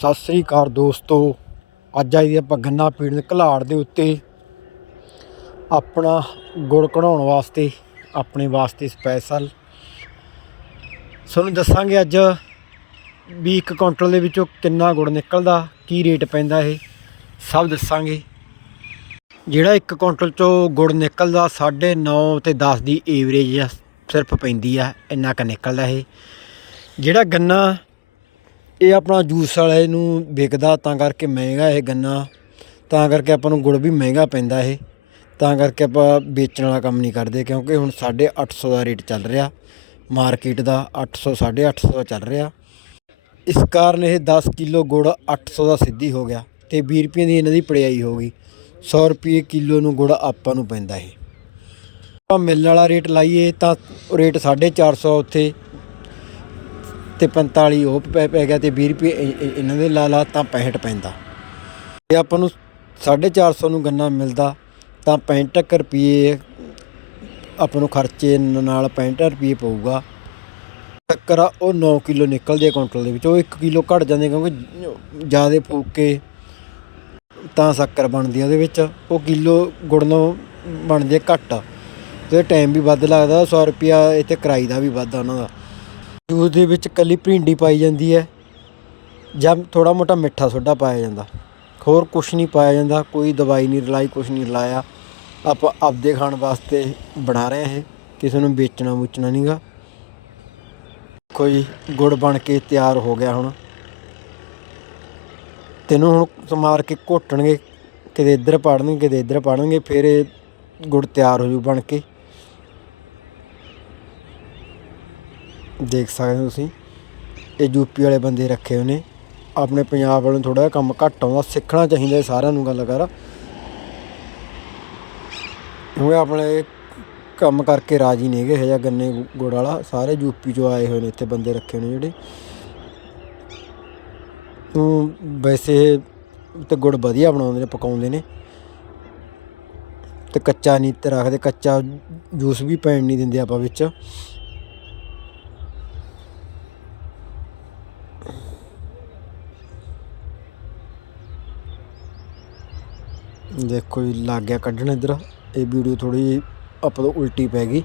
ਸਤਿ ਸ੍ਰੀ ਅਕਾਲ ਦੋਸਤੋ। ਅੱਜ ਆਈ ਆਪਾਂ ਗੰਨਾ ਪੀੜਨ ਘਲਾੜ ਦੇ ਉੱਤੇ। ਆਪਣਾ ਗੁੜ ਕਢਾਉਣ ਵਾਸਤੇ, ਆਪਣੇ ਵਾਸਤੇ ਸਪੈਸ਼ਲ ਤੁਹਾਨੂੰ ਦੱਸਾਂਗੇ ਅੱਜ ਵੀ ਇੱਕ ਕੁਇੰਟਲ ਦੇ ਵਿੱਚੋਂ ਕਿੰਨਾ ਗੁੜ ਨਿਕਲਦਾ, ਕੀ ਰੇਟ ਪੈਂਦਾ ਇਹ, ਸਭ ਦੱਸਾਂਗੇ। ਜਿਹੜਾ ਇੱਕ ਕੁਇੰਟਲ ਚੋਂ ਗੁੜ ਨਿਕਲਦਾ 9.5 ਤੇ 10 ਦੀ ਏਵਰੇਜ ਸਿਰਫ ਪੈਂਦੀ ਆ, ਇੰਨਾ ਕ ਨਿਕਲਦਾ ਇਹ। ਜਿਹੜਾ ਗੰਨਾ ਇਹ ਆਪਣਾ ਜੂਸ ਵਾਲੇ ਨੂੰ ਵਿਕਦਾ, ਤਾਂ ਕਰਕੇ ਮਹਿੰਗਾ ਇਹ ਗੰਨਾ। ਤਾਂ ਕਰਕੇ ਆਪਾਂ ਨੂੰ ਗੁੜ ਵੀ ਮਹਿੰਗਾ ਪੈਂਦਾ ਇਹ। ਤਾਂ ਕਰਕੇ ਆਪਾਂ ਵੇਚਣ ਵਾਲਾ ਕੰਮ ਨਹੀਂ ਕਰਦੇ, ਕਿਉਂਕਿ ਹੁਣ 850 ਦਾ ਰੇਟ ਚੱਲ ਰਿਹਾ। ਮਾਰਕੀਟ ਦਾ 800 850 ਦਾ ਚੱਲ ਰਿਹਾ। ਇਸ ਕਾਰਨ ਇਹ 10 ਕਿਲੋ ਗੁੜ 800 ਦਾ ਸਿੱਧੀ ਹੋ ਗਿਆ ਤੇ 20 ਰੁਪਏ ਦੀ ਇਹਨਾਂ ਦੀ ਪੜਿਆਈ ਹੋ ਗਈ। 100 ਰੁਪਏ ਕਿਲੋ ਨੂੰ ਗੁੜ ਆਪਾਂ ਨੂੰ ਪੈਂਦਾ ਇਹ। ਆਪਾਂ ਮਿਲਣ ਵਾਲਾ ਰੇਟ ਲਾਈਏ ਤਾਂ ਰੇਟ 450 ਉੱਥੇ ਤੇ 45 ਉਹ ਪੈ ਪੈ ਗਿਆ ਤੇ 20 ਰੁਪਏ ਇਹਨਾਂ ਦੇ ਲਾ ਲਾ ਤਾਂ 65 ਪੈਂਦਾ। ਤੇ ਆਪਾਂ ਨੂੰ 450 ਨੂੰ ਗੰਨਾ ਮਿਲਦਾ, ਤਾਂ 65 ਰੁਪਏ ਆਪਾਂ ਨੂੰ ਖਰਚੇ ਨਾਲ 65 ਰੁਪਏ ਪਊਗਾ। ਸ਼ੱਕਰ ਆ, ਉਹ 9 ਕਿਲੋ ਨਿਕਲਦੇ ਆ ਕੁਇੰਟਲ ਦੇ ਵਿੱਚ, ਉਹ 1 ਕਿਲੋ ਘਟ ਜਾਂਦੇ ਕਿਉਂਕਿ ਜ਼ਿਆਦਾ ਫੂਕ ਕੇ ਤਾਂ ਸ਼ੱਕਰ ਬਣਦੀ ਆ ਉਹਦੇ ਵਿੱਚ, ਉਹ ਕਿਲੋ ਗੁੜ ਨੂੰ ਬਣਦੀ ਹੈ ਘੱਟ। ਤੇ ਟਾਈਮ ਵੀ ਵੱਧ ਲੱਗਦਾ 100 ਰੁਪਿਆ ਇੱਥੇ ਕਿਰਾਏ ਦਾ ਵੀ ਵੱਧਦਾ ਉਹਨਾਂ ਦਾ। ਜੂਸ ਦੇ ਵਿੱਚ ਇਕੱਲੀ ਭਿੰਡੀ ਪਾਈ ਜਾਂਦੀ ਹੈ ਜਾਂ ਥੋੜ੍ਹਾ ਮੋਟਾ ਮਿੱਠਾ ਸੋਡਾ ਪਾਇਆ ਜਾਂਦਾ। ਹੋਰ ਕੁਛ ਨਹੀਂ ਪਾਇਆ ਜਾਂਦਾ, ਕੋਈ ਦਵਾਈ ਨਹੀਂ ਰਲਾਈ, ਕੁਛ ਨਹੀਂ ਰਲਾਇਆ। ਆਪਾਂ ਆਪਦੇ ਖਾਣ ਵਾਸਤੇ ਬਣਾ ਰਹੇ ਹਾਂ ਇਹ, ਕਿਸੇ ਨੂੰ ਵੇਚਣਾ ਵੂਚਣਾ ਨਹੀਂਗਾ ਕੋਈ ਗੁੜ ਬਣ ਕੇ ਤਿਆਰ ਹੋ ਗਿਆ ਹੁਣ। ਤੈਨੂੰ ਹੁਣ ਸਮਾਰ ਕੇ ਘੋਟਣਗੇ, ਕਿਤੇ ਇੱਧਰ ਪਾੜਨਗੇ, ਕਿਤੇ ਇੱਧਰ ਪਾੜਨਗੇ, ਫਿਰ ਇਹ ਗੁੜ ਤਿਆਰ ਹੋ ਜੂ ਬਣ ਕੇ। ਦੇਖ ਸਕਦੇ ਹੋ ਤੁਸੀਂ। ਇਹ ਯੂਪੀ ਵਾਲੇ ਬੰਦੇ ਰੱਖੇ ਹੋਏ ਨੇ। ਆਪਣੇ ਪੰਜਾਬ ਵਾਲੇ ਨੂੰ ਥੋੜਾ ਜਿਹਾ ਕੰਮ ਘੱਟ ਆਉਂਦਾ, ਸਿੱਖਣਾ ਚਾਹੀਦਾ ਸਾਰਿਆਂ ਨੂੰ ਗੱਲ ਕਰ। ਕਿਉਂਕਿ ਆਪਣੇ ਕੰਮ ਕਰਕੇ ਰਾਜੀ ਨਹੀਂਗੇ ਇਹ ਜਿਹਾ ਗੰਨੇ ਗੁੜ ਵਾਲਾ। ਸਾਰੇ ਯੂਪੀ ਚੋਂ ਆਏ ਹੋਏ ਨੇ ਇੱਥੇ ਬੰਦੇ ਰੱਖੇ ਹੋਏ ਨੇ ਜਿਹੜੇ। ਤੂੰ ਵੈਸੇ ਇਹ ਤੇ ਗੁੜ ਵਧੀਆ ਬਣਾਉਂਦੇ ਨੇ, ਪਕਾਉਂਦੇ ਨੇ। ਤੇ ਕੱਚਾ ਨਹੀਂ ਤੇ ਰੱਖਦੇ, ਕੱਚਾ ਜੂਸ ਵੀ ਪੈਣ ਨਹੀਂ ਦਿੰਦੇ ਆਪਾਂ ਵਿੱਚ। ਦੇਖੋ ਜੀ, ਲੱਗ ਗਿਆ ਕੱਢਣ ਇੱਧਰ। ਇਹ ਵੀਡੀਓ ਥੋੜੀ ਆਪਾਂ ਤੋਂ ਉਲਟੀ ਪੈ ਗਈ।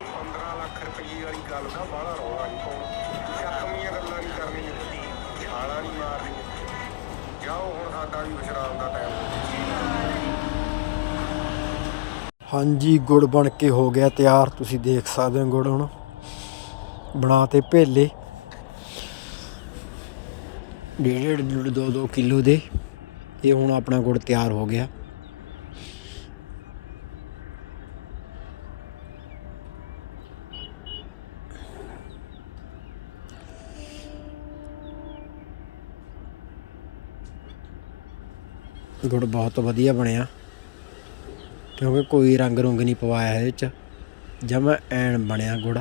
ਪੰਦਰਾਂ ਲੱਖ ਗੱਲ ਦਾ ਬਾਹਲਾ ਰੌਲਾ ਨਹੀਂ ਪਾਉਣਾ ਚੱਕਵੀਆਂ ਗੱਲਾਂ ਨਹੀਂ ਕਰਨੀਆਂ ਛਾਲਾ ਨਹੀਂ ਮਾਰਨੀ ਜਾਓ, ਹੁਣ ਸਾਡਾ ਵੀ ਵਿਸ਼ਰਾਮ ਦਾ ਟਾਈਮ ਹਾਂਜੀ, ਗੁੜ ਬਣ ਕੇ ਹੋ ਗਿਆ ਤਿਆਰ। ਤੁਸੀਂ ਦੇਖ ਸਕਦੇ ਹੋ ਗੁੜ ਹੁਣ। ਬਣਾ ਤੇ ਭੇਲੇ। ਡੇਢ ਡੇਢ ਦੋ ਦੋ ਕਿਲੋ ਦੇ। ਇਹ ਹੁਣ ਆਪਣਾ ਗੁੜ ਤਿਆਰ ਹੋ ਗਿਆ। ਗੁੜ ਬਹੁਤ ਵਧੀਆ ਬਣਿਆ। ਕਿਉਂਕਿ ਕੋਈ ਰੰਗ ਰੁੰਗ ਨਹੀਂ ਪਵਾਇਆ ਇਹਦੇ ਚ ਜਮਾ ਐਨ ਬਣਿਆ ਗੁੜ।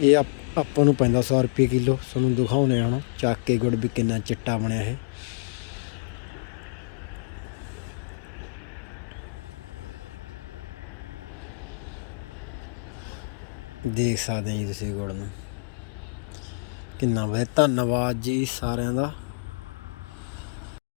ਇਹ ਆਪਾਂ ਨੂੰ ਪੈਂਦਾ 100 ਰੁਪਏ ਕਿਲੋ। ਤੁਹਾਨੂੰ ਦਿਖਾਉਨੇ ਆ ਹੁਣ ਚੱਕ ਕੇ ਗੁੜ ਵੀ ਕਿੰਨਾ ਚਿੱਟਾ ਬਣਿਆ ਇਹ। ਦੇਖ ਸਕਦੇ ਜੀ ਤੁਸੀਂ ਗੁੜ ਨੂੰ। ਕਿੰਨਾ ਵਧੀਆ। ਧੰਨਵਾਦ ਜੀ ਸਾਰਿਆਂ ਦਾ।